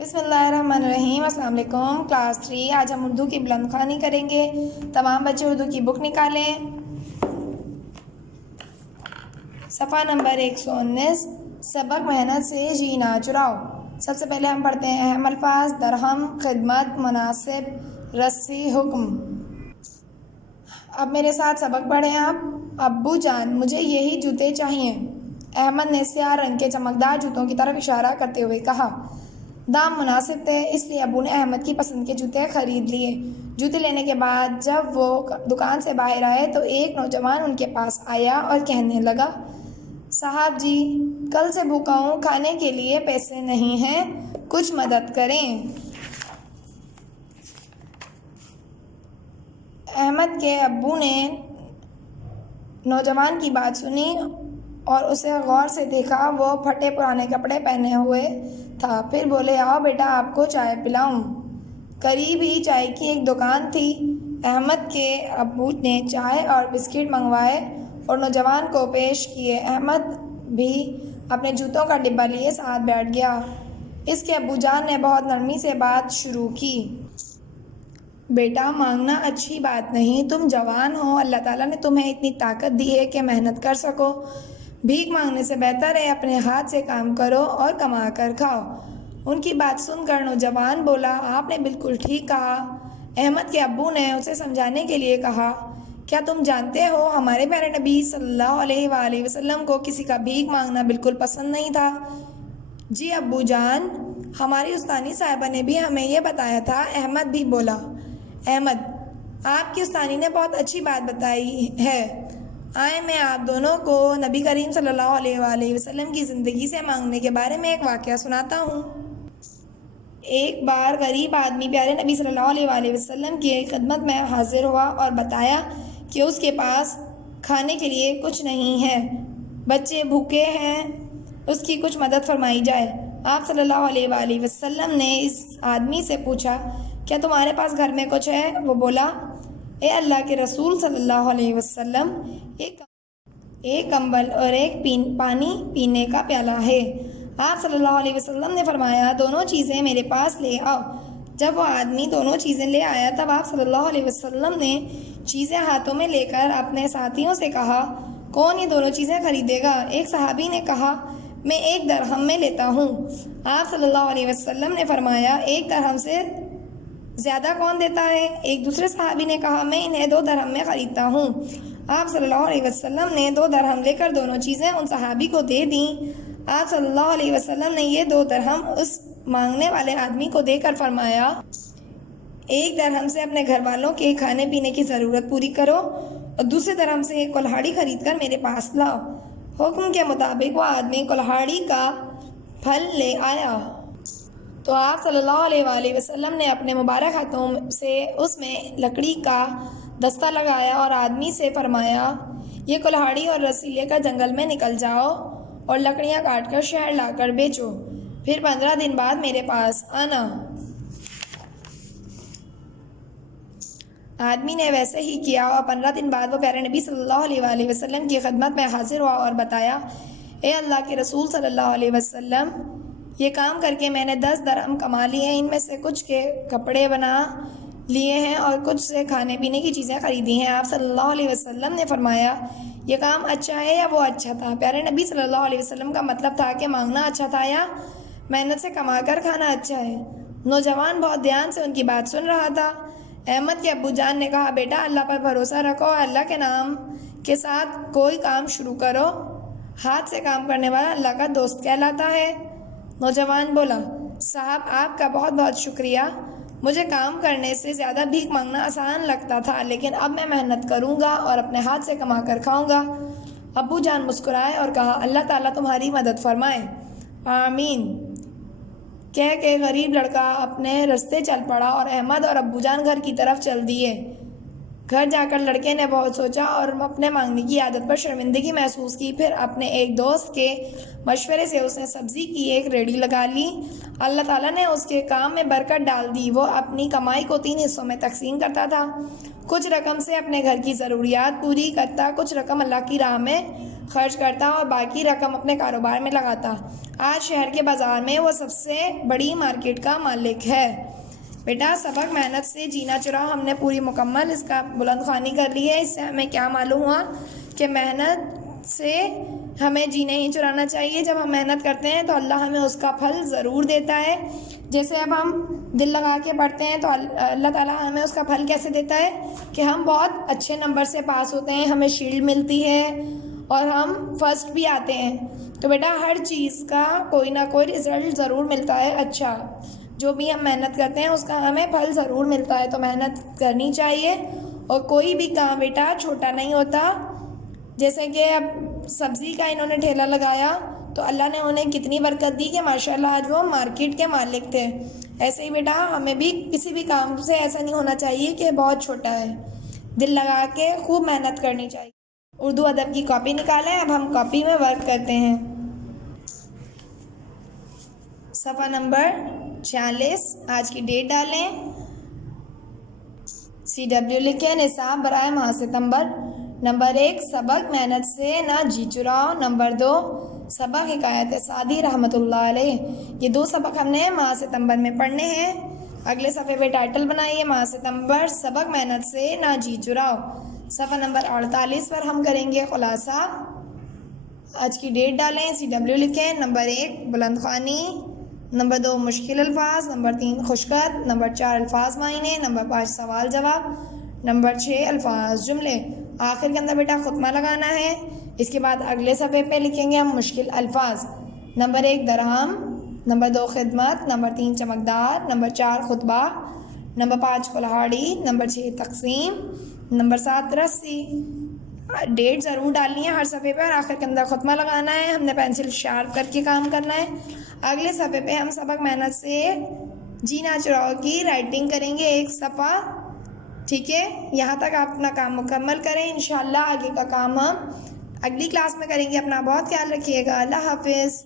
بسم اللہ الرحمن الرحیم۔ السلام علیکم کلاس 3۔ آج ہم اردو کی بلند خوانی کریں گے۔ تمام بچے اردو کی بک نکالیں۔ صفحہ نمبر 119، سبق محنت سے جی نہ چراؤ۔ سب سے پہلے ہم پڑھتے ہیں اہم الفاظ: درہم، خدمت، مناسب، رسی، حکم۔ اب میرے ساتھ سبق پڑھیں آپ۔ ابو جان، مجھے یہی جوتے چاہیے۔ احمد نے سیاہ رنگ کے چمکدار جوتوں کی طرف اشارہ کرتے ہوئے کہا۔ دام مناسب تھے، اس لیے ابو نے احمد کی پسند کے جوتے خرید لیے۔ جوتے لینے کے بعد جب وہ دکان سے باہر آئے تو ایک نوجوان ان کے پاس آیا اور کہنے لگا، صاحب جی، کل سے بھوکا ہوں، کھانے کے لیے پیسے نہیں ہیں، کچھ مدد کریں۔ احمد کے ابو نے نوجوان کی بات سنی اور اسے غور سے دیکھا۔ وہ پھٹے پرانے کپڑے پہنے ہوئے تھا۔ پھر بولے، آؤ بیٹا، آپ کو چائے پلاؤں۔ قریب ہی چائے کی ایک دکان تھی۔ احمد کے ابو نے چائے اور بسکٹ منگوائے اور نوجوان کو پیش کیے۔ احمد بھی اپنے جوتوں کا ڈبہ لیے ساتھ بیٹھ گیا۔ اس کے ابو جان نے بہت نرمی سے بات شروع کی۔ بیٹا، مانگنا اچھی بات نہیں، تم جوان ہو، اللہ تعالیٰ نے تمہیں اتنی طاقت دی ہے کہ محنت کر سکو۔ بھیک مانگنے سے بہتر ہے اپنے ہاتھ سے کام کرو اور کما کر کھاؤ۔ ان کی بات سن کر نوجوان بولا، آپ نے بالکل ٹھیک کہا۔ احمد کے ابو نے اسے سمجھانے کے لیے کہا، کیا تم جانتے ہو ہمارے پیارے نبی صلی اللہ علیہ وآلہ وسلم کو کسی کا بھیک مانگنا بالکل پسند نہیں تھا؟ جی ابو جان، ہماری استانی صاحبہ نے بھی ہمیں یہ بتایا تھا۔ احمد بھی بولا، احمد، آپ کی استانی نے بہت اچھی بات بتائی ہے۔ آئے میں آپ دونوں کو نبی کریم صلی اللہ علیہ وآلہ وسلم کی زندگی سے مانگنے کے بارے میں ایک واقعہ سناتا ہوں۔ ایک بار غریب آدمی پیارے نبی صلی اللہ علیہ وآلہ وسلم کی خدمت میں حاضر ہوا اور بتایا کہ اس کے پاس کھانے کے لیے کچھ نہیں ہے، بچے بھوکے ہیں، اس کی کچھ مدد فرمائی جائے۔ آپ صلی اللہ علیہ وآلہ وسلم نے اس آدمی سے پوچھا، کیا تمہارے پاس گھر میں کچھ ہے؟ وہ بولا، اے اللہ کے رسول صلی اللہ علیہ وسلم، ایک کمبل اور ایک پانی پینے کا پیالہ ہے۔ آپ صلی اللہ علیہ وسلم نے فرمایا، دونوں چیزیں میرے پاس لے آؤ۔ جب وہ آدمی دونوں چیزیں لے آیا تب آپ صلی اللہ علیہ وسلم نے چیزیں ہاتھوں میں لے کر اپنے ساتھیوں سے کہا، کون یہ دونوں چیزیں خریدے گا؟ ایک صحابی نے کہا، میں 1 درہم میں لیتا ہوں۔ آپ صلی اللہ علیہ وسلم نے فرمایا، 1 درہم سے زیادہ کون دیتا ہے؟ ایک دوسرے صحابی نے کہا، میں انہیں 2 درہم میں خریدتا ہوں۔ آپ صلی اللہ علیہ وسلم نے 2 درہم لے کر دونوں چیزیں ان صحابی کو دے دیں۔ آپ صلی اللہ علیہ وسلم نے یہ 2 درہم اس مانگنے والے آدمی کو دے کر فرمایا، 1 درہم سے اپنے گھر والوں کے کھانے پینے کی ضرورت پوری کرو اور دوسرے درہم سے ایک کلہاڑی خرید کر میرے پاس لاؤ۔ حکم کے مطابق وہ آدمی کلہاڑی کا پھل لے آیا تو آپ صلی اللہ علیہ وآلہ وسلم نے اپنے مبارک ہاتھوں سے اس میں لکڑی کا دستہ لگایا اور آدمی سے فرمایا، یہ کلہاڑی اور رسی لے کر جنگل میں نکل جاؤ اور لکڑیاں کاٹ کر شہر لا کر بیچو، پھر 15 دن بعد میرے پاس آنا۔ آدمی نے ویسے ہی کیا اور 15 دن بعد وہ پیارے نبی صلی اللہ علیہ وآلہ وسلم کی خدمت میں حاضر ہوا اور بتایا، اے اللہ کے رسول صلی اللہ علیہ وسلم، یہ کام کر کے میں نے 10 درہم کما لیے ہیں، ان میں سے کچھ کے کپڑے بنا لیے ہیں اور کچھ سے کھانے پینے کی چیزیں خریدی ہیں۔ آپ صلی اللہ علیہ وسلم نے فرمایا، یہ کام اچھا ہے یا وہ اچھا تھا؟ پیارے نبی صلی اللہ علیہ وسلم کا مطلب تھا کہ مانگنا اچھا تھا یا محنت سے کما کر کھانا اچھا ہے۔ نوجوان بہت دھیان سے ان کی بات سن رہا تھا۔ احمد کے ابو جان نے کہا، بیٹا، اللہ پر بھروسہ رکھو اور اللہ کے نام کے ساتھ کوئی کام شروع کرو، ہاتھ سے کام کرنے والا اللہ کا دوست کہلاتا ہے۔ نوجوان بولا، صاحب، آپ کا بہت بہت شکریہ، مجھے کام کرنے سے زیادہ بھیک مانگنا آسان لگتا تھا، لیکن اب میں محنت کروں گا اور اپنے ہاتھ سے کما کر کھاؤں گا۔ ابو جان مسکرائے اور کہا، اللہ تعالیٰ تمہاری مدد فرمائے، آمین، کہہ کے غریب لڑکا اپنے رستے چل پڑا اور احمد اور ابو جان گھر کی طرف چل دیے۔ گھر جا کر لڑکے نے بہت سوچا اور اپنے مانگنے کی عادت پر شرمندگی محسوس کی۔ پھر اپنے ایک دوست کے مشورے سے اس نے سبزی کی ایک ریڑھی لگا لی۔ اللہ تعالیٰ نے اس کے کام میں برکت ڈال دی۔ وہ اپنی کمائی کو 3 حصوں میں تقسیم کرتا تھا، کچھ رقم سے اپنے گھر کی ضروریات پوری کرتا، کچھ رقم اللہ کی راہ میں خرچ کرتا اور باقی رقم اپنے کاروبار میں لگاتا۔ آج شہر کے بازار میں وہ سب سے بڑی مارکیٹ کا مالک ہے۔ بیٹا سبق محنت سے جینا چراؤ ہم نے پوری مکمل اس کا بلند خوانی کر لی ہے۔ اس سے ہمیں کیا معلوم ہوا کہ محنت سے ہمیں جی نہیں چرانا چاہیے۔ جب ہم محنت کرتے ہیں تو اللہ ہمیں اس کا پھل ضرور دیتا ہے۔ جیسے اب ہم دل لگا کے پڑھتے ہیں تو اللہ تعالیٰ ہمیں اس کا پھل کیسے دیتا ہے کہ ہم بہت اچھے نمبر سے پاس ہوتے ہیں، ہمیں شیلڈ ملتی ہے اور ہم فرسٹ بھی آتے ہیں۔ تو بیٹا ہر چیز کا کوئی نہ کوئی رزلٹ ضرور ملتا ہے اچھا، جو بھی ہم محنت کرتے ہیں اس کا ہمیں پھل ضرور ملتا ہے، تو محنت کرنی چاہیے۔ اور کوئی بھی کام بیٹا چھوٹا نہیں ہوتا۔ جیسے کہ اب سبزی کا انہوں نے ٹھیلا لگایا تو اللہ نے انہیں کتنی برکت دی کہ ماشاءاللہ آج وہ مارکیٹ کے مالک تھے۔ ایسے ہی بیٹا ہمیں بھی کسی بھی کام سے ایسا نہیں ہونا چاہیے کہ بہت چھوٹا ہے، دل لگا کے خوب محنت کرنی چاہیے۔ اردو ادب کی کاپی نکالیں، اب ہم کاپی میں ورک کرتے ہیں۔ صفحہ نمبر 46، آج کی ڈیٹ ڈالیں، CW لکھیں، نصاب برائے ماہ ستمبر۔ نمبر 1 سبق محنت سے نہ جی چراؤ۔ نمبر 2 سبق حکایت سعدی رحمۃ اللہ علیہ۔ یہ 2 سبق ہم نے ماہ ستمبر میں پڑھنے ہیں۔ اگلے صفحے پہ ٹائٹل بنائیے ماہ ستمبر سبق محنت سے نہ جی چراؤ۔ صفحہ نمبر 48 پر ہم کریں گے خلاصہ۔ آج کی ڈیٹ ڈالیں، CW لکھیں۔ نمبر 1 بلند خوانی، نمبر 2 مشکل الفاظ، نمبر 3 خشکت، نمبر 4 الفاظ معنی، نمبر 5 سوال جواب، نمبر 6 الفاظ جملے۔ آخر کے اندر بیٹا خاتمہ لگانا ہے۔ اس کے بعد اگلے صفحے پہ لکھیں گے ہم مشکل الفاظ۔ نمبر 1 درہم، نمبر 2 خدمت، نمبر 3 چمکدار، نمبر 4 خطبہ، نمبر 5 کلہاڑی، نمبر 6 تقسیم، نمبر 7 رسی۔ ڈیٹ ضرور ڈالنی ہے ہر صفحے پہ اور آخر کے اندر خاتمہ لگانا ہے۔ ہم نے پینسل شارپ کر کے کام کرنا ہے۔ اگلے صفحے پہ ہم سبق محنت سے جینا چراؤ کی رائٹنگ کریں گے 1 صفحہ، ٹھیک ہے؟ یہاں تک آپ اپنا کام مکمل کریں، انشاءاللہ آگے کا کام ہم اگلی کلاس میں کریں گے۔ اپنا بہت خیال رکھیے گا۔ اللہ حافظ۔